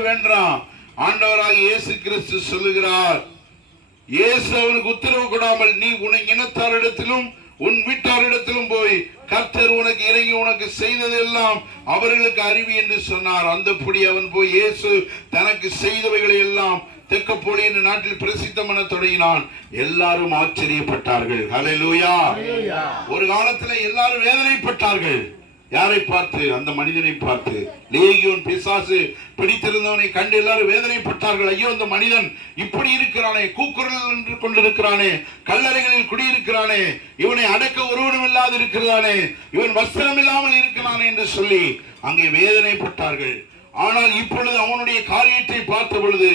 வேண்டாம். ஆண்டவராக இயேசு கிறிஸ்து சொல்லுகிறார். இயேசு அவனுக்கு உத்தரவு கொடாமல் நீ உன் இனத்தாரிடத்திலும் உன் வீட்டாரிடத்திலும் போய் கர்த்தர் உனக்கு இறங்கி உனக்கு செய்ததெல்லாம் அவர்களுக்கு அறிவி என்று சொன்னார். அந்தப்படி அவன் போய் இயேசு தனக்கு செய்தவைகளை எல்லாம் தெக்கப்போலி என்ற நாட்டில் பிரசித்தம் என தொடங்கினான். எல்லாரும் ஆச்சரியப்பட்டார்கள். ஹalleluya. ஒரு காலத்துல எல்லாரும் வேதனைப்பட்டார்கள். யாரை பார்த்து அந்த மனிதனை பார்த்து? லேகியோன் பிசாசு பிடித்திருந்தவனை கண்டு எல்லாரும் வேதனைப்பட்டார்கள். ஐயோ அந்த மனிதன் இப்படி இருக்கிறானே கூக்குரல் என்று கொண்டிருக்கிறானே கல்லறைகளில் குடியிருக்கிறானே இவனை அடக்க ஒருவனும் இல்லாது இருக்கிறானே இவன் வஸ்திரம் இல்லாமல் இருக்கிறானே என்று சொல்லி அங்கே வேதனைப்பட்டார்கள். ஆனால் இப்பொழுது அவனுடைய காரியத்தை பார்த்த பொழுது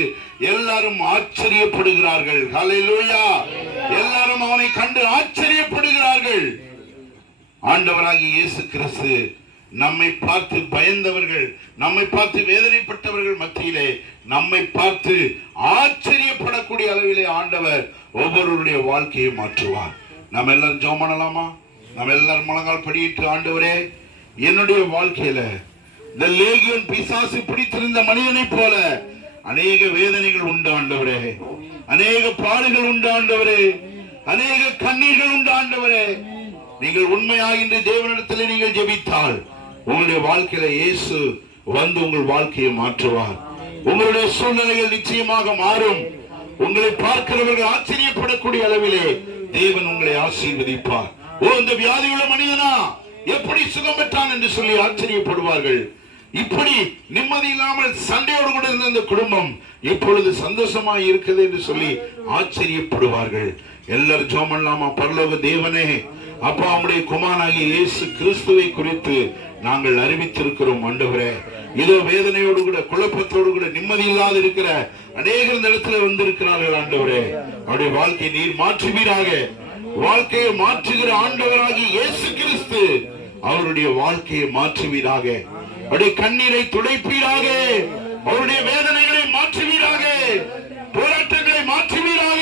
எல்லாரும் ஆச்சரியப்படுகிறார்கள். எல்லாரும் அவனை கண்டு ஆச்சரியப்படுகிறார்கள். ஆண்டவராகிய இயேசு கிறிஸ்து நம்மை பார்த்து பயந்தவர்கள் நம்மை பார்த்து வேதனைப்பட்டவர்கள் மத்தியிலே நம்மை பார்த்து ஆச்சரியப்படக்கூடிய அளவிலே ஆண்டவர் ஒவ்வொருவருடைய வாழ்க்கையை மாற்றுவார். நம்ம எல்லாரும் ஜோம் பண்ணலாமா? நம்ம எல்லாரும் முழங்கால் படியிட்டு ஆண்டவரே என்னுடைய வாழ்க்கையில இந்த லேகியோன் பிசாசு பிடித்திருந்த மனிதனைப் போல அநேக வேதனைகள் உண்டு ஆண்டவரே. அநேக பாடுகள் உண்டு ஆண்டவரே. அநேக கண்ணீர்கள் உண்டு ஆண்டவரே. நீங்கள் உண்மையாக இன்று தேவனிடத்தில் நீங்கள் ஜெபித்தால் உங்களுடைய வாழ்க்கையில இயேசு வந்து உங்கள் வாழ்க்கையை மாற்றுவார். உங்களுடைய சூழ்நிலைகள் நிச்சயமாக மாறும். உங்களை பார்க்கிறவர்கள் ஆச்சரியப்படக்கூடிய அளவிலே தேவன் உங்களை ஆசீர்வதிப்பார். ஓ இந்த வியாதியுள்ள மனிதனா எப்படி சுகம் பெற்றான் என்று சொல்லி ஆச்சரியப்படுவார்கள். இப்படி நிம்மதி இல்லாமல் சண்டையோடு கூட இருந்த அந்த குடும்பம் இப்பொழுது சந்தோஷமா இருக்குது என்று சொல்லி ஆச்சரியப்படுவார்கள். எல்லாரும் ஜோமல்லாமா பரலோக தேவனே அப்பா அவனுடைய குமாராகி இயேசு கிறிஸ்துவை குறித்து நாங்கள் அறிவித்திருக்கிறோம் ஆண்டவரே. இதோ வேதனையோடு கூட குழப்பத்தோடு கூட நிம்மதி இல்லாத இருக்கிற அநேகர் இந்த இடத்துல வந்திருக்கிறார்கள் ஆண்டவரே. அவருடைய வாழ்க்கையை நீர் மாற்றுவீராக. வாழ்க்கையை மாற்றுகிற ஆண்டவராகி இயேசு கிறிஸ்து அவருடைய வாழ்க்கையை மாற்றுவீராக. அவருடைய கண்ணீரை துடைப்பீராக. அவருடைய வேதனைகளை மாற்றுவீராக. போராட்டங்களை மாற்றுவீராக.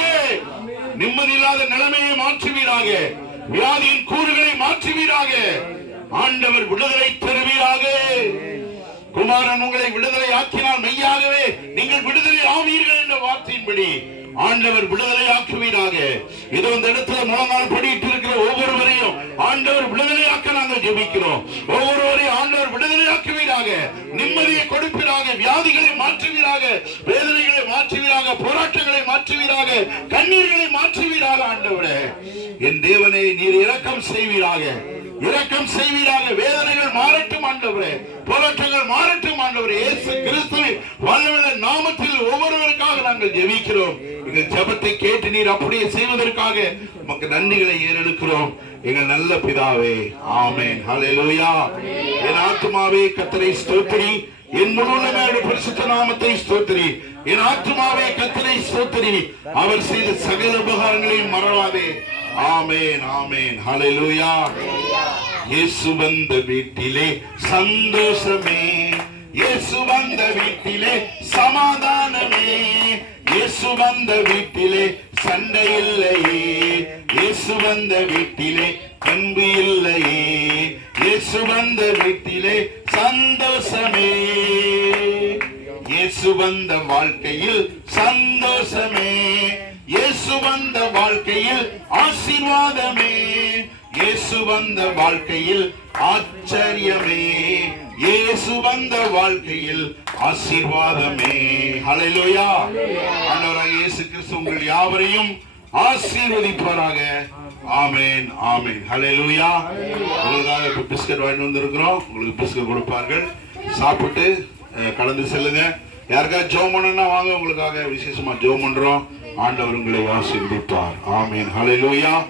நிம்மதி இல்லாத நிலைமையை மாற்றுவீராக. வியாதியின் கூறுகளை மாற்றுவீராக. ஆண்டவர் விடுதலை தருவீராக. குமாரன் உங்களை விடுதலை ஆக்கினால் மெய்யாகவே நீங்கள் விடுதலை ஆவீர்கள் என்ற வார்த்தையின்படி ஆண்டவர் விடுதலை ஆக்குவீராக. இதோ இந்த இடத்துல முழங்கால் படிட்டு இருக்கிற ஒவ்வொருவரையும் ஆண்டவர் விடுதலையாக்க நாங்கள் ஜெபிக்கிறோம். ஒவ்வொருவரையும் வியாதிகளை மாற்றுவீராக வேதனைகளை மாற்றுவீராக போராட்டங்களை மாற்றுவீராக கண்ணீர்களை மாற்றுவீராக ஆண்டவரே. என் தேவனை நீர் இரக்கம் செய்வீராக. இரக்கம் செய்வீராக. வேதனைகள் மாறட்டும் ஆண்டவரே. போராட்டங்கள் மாறட்டும் ஆண்டவரே. இயேசு கிறிஸ்துவின் வல்லவன நாமத்தில் ஒவ்வொருவருக்காக நாங்கள் ஜெபிக்கிறோம். எங்கள் ஜெபத்தை கேட்டு நீர் அப்படியே செய்வதற்காக நமக்கு நன்றிகளை ஏறெடுக்கிறோம். எங்கள் நல்ல பிதாவே. ஆமென். ஹalleluya. என் ஆத்மாவே கத்தரை ஸ்தோத்திரி. என் முழுமையான பரிசுத்த நாமத்தை ஸ்தோத்திரி. என் ஆத்மாவை கத்தனை ஸ்தோத்திரி. அவர் செய்த சகல உபகாரங்களையும் மறவாதே. ஆமேன் ஆமேன். ஹalleluya. இயேசு வந்த வீட்டிலே சந்தோஷமே. இயேசு வந்த வீட்டிலே சமாதானமே. இயேசு வந்த வீட்டிலே சண்டை இல்லையே. இயேசு வந்த வீட்டிலே அன்பு இல்லையே. இயேசு வந்த வீட்டிலே சந்தோஷமே. இயேசு வந்த வாழ்க்கையில் சந்தோஷமே. இயேசு வந்த வாழ்க்கையில் ஆசீர்வாதமே. இயேசு வந்த வாழ்க்கையில் ஆச்சரியமே. இயேசு வந்த வாழ்க்கையில் ஆசீர்வாதமே. ஹalleluya. ஆண்டவராக இயேசு கிறிஸ்து உங்கள் யாவரையும் ஆசீர்வதிப்பாராக. ஆமென் ஆமென். ஹalleluya. உங்களுக்காக இப்ப பிஸ்கட் வாங்கி வந்திருக்கிறோம். உங்களுக்கு பிஸ்கட் கொடுப்பார்கள். சாப்பிட்டு அஹ், கடந்து செல்லுங்க. யாருக்காவது ஜெபம் பண்ணணும்னா வாங்க உங்களுக்காக விசேஷமா ஜெபம் பண்றோம். ஆண்டவர் உங்களை ஆசீர்வதிப்பார். ஆமென். ஹalleluya.